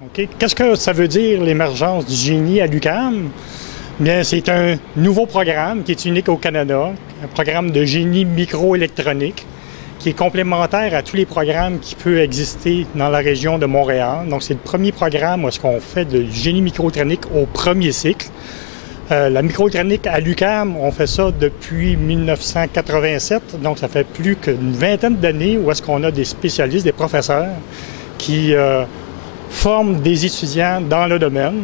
OK. Qu'est-ce que ça veut dire l'émergence du génie à l'UQAM? Bien, c'est un nouveau programme qui est unique au Canada, un programme de génie microélectronique qui est complémentaire à tous les programmes qui peuvent exister dans la région de Montréal. Donc, c'est le premier programme où est-ce qu'on fait de génie microélectronique au premier cycle. La microélectronique à l'UQAM, on fait ça depuis 1987, donc ça fait plus qu'une vingtaine d'années où est-ce qu'on a des spécialistes, des professeurs qui forment des étudiants dans le domaine.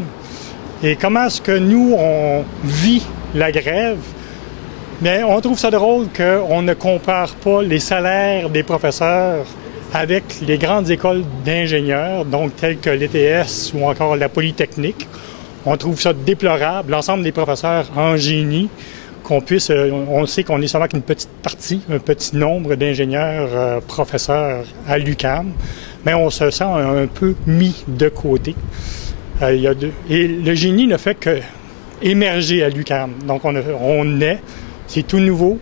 Et comment est-ce que nous, on vit la grève? Bien, on trouve ça drôle qu'on ne compare pas les salaires des professeurs avec les grandes écoles d'ingénieurs, donc telles que l'ETS ou encore la Polytechnique. On trouve ça déplorable, l'ensemble des professeurs en génie, on sait qu'on est seulement qu'une petite partie, un petit nombre d'ingénieurs professeurs à l'UQAM, mais on se sent un peu mis de côté. Et le génie ne fait qu'émerger à l'UQAM. Donc c'est tout nouveau,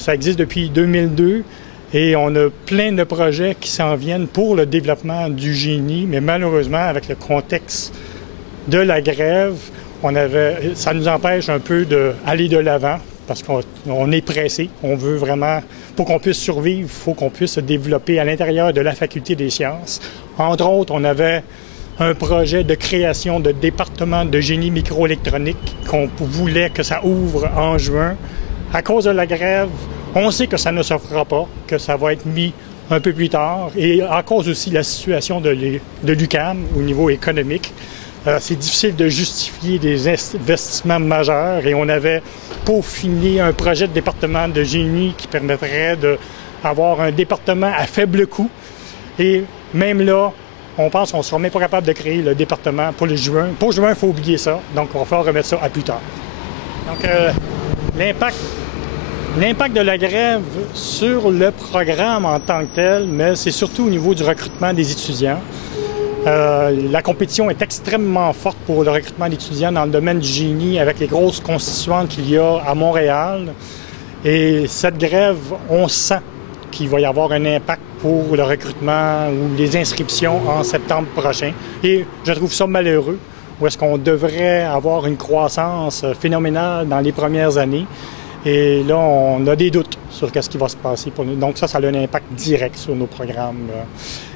ça existe depuis 2002 et on a plein de projets qui s'en viennent pour le développement du génie, mais malheureusement, avec le contexte de la grève, ça nous empêche un peu d'aller de l'avant parce qu'on est pressé. On veut vraiment, pour qu'on puisse survivre, il faut qu'on puisse se développer à l'intérieur de la Faculté des sciences. Entre autres, on avait un projet de création de département de génie microélectronique qu'on voulait que ça ouvre en juin. À cause de la grève, on sait que ça ne se fera pas, que ça va être mis un peu plus tard. Et à cause aussi de la situation de l'UQAM au niveau économique, c'est difficile de justifier des investissements majeurs et on avait peaufiné un projet de département de génie qui permettrait d'avoir un département à faible coût. Et même là, on pense qu'on ne sera même pas capable de créer le département pour le juin. Pour juin, il faut oublier ça, donc on va falloir remettre ça à plus tard. Donc, l'impact de la grève sur le programme en tant que tel, mais c'est surtout au niveau du recrutement des étudiants. La compétition est extrêmement forte pour le recrutement d'étudiants dans le domaine du génie avec les grosses constituantes qu'il y a à Montréal. Et cette grève, on sent qu'il va y avoir un impact pour le recrutement ou les inscriptions en septembre prochain. Et je trouve ça malheureux, où est-ce qu'on devrait avoir une croissance phénoménale dans les premières années. Et là, on a des doutes sur ce qui va se passer pour nous. Donc ça a un impact direct sur nos programmes.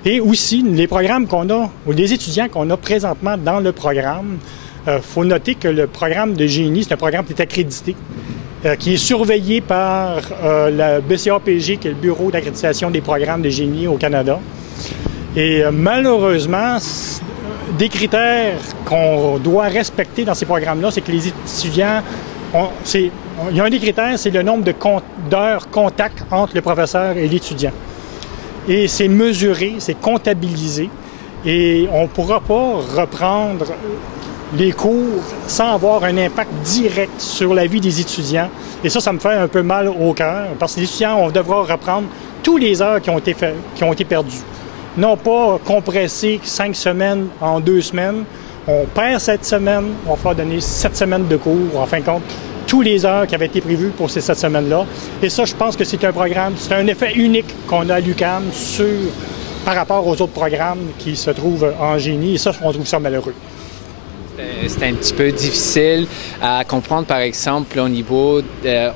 Et aussi, les programmes qu'on a, ou les étudiants qu'on a présentement dans le programme, il faut noter que le programme de génie, c'est un programme qui est accrédité, qui est surveillé par la BCAPG, qui est le Bureau d'accréditation des programmes de génie au Canada. Et malheureusement, des critères qu'on doit respecter dans ces programmes-là, c'est que les étudiants, il y a un des critères, c'est le nombre d'heures contact entre le professeur et l'étudiant. Et c'est mesuré, c'est comptabilisé, et on ne pourra pas reprendre les cours sans avoir un impact direct sur la vie des étudiants. Et ça me fait un peu mal au cœur, parce que les étudiants, on devra reprendre toutes les heures qui ont été perdues. Non pas compresser 5 semaines en 2 semaines. On perd 7 semaines, on va falloir donner 7 semaines de cours, en fin de compte, toutes les heures qui avaient été prévues pour ces 7 semaines-là. Et ça, je pense que c'est un programme, c'est un effet unique qu'on a à l'UQAM par rapport aux autres programmes qui se trouvent en génie. Et ça, on trouve ça malheureux. C'est un petit peu difficile à comprendre, par exemple, au niveau...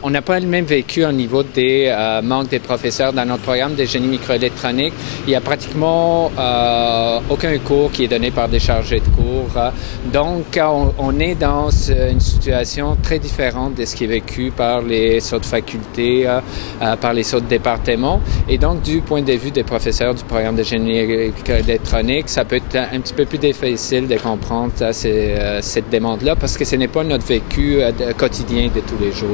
on n'a pas le même vécu au niveau des manques des professeurs dans notre programme de génie microélectronique. Il n'y a pratiquement aucun cours qui est donné par des chargés de cours. Donc, on est dans une situation très différente de ce qui est vécu par les autres facultés, par les autres départements. Et donc, du point de vue des professeurs du programme de génie microélectronique, ça peut être un petit peu plus difficile de comprendre cette demande-là parce que ce n'est pas notre vécu quotidien de tous les jours.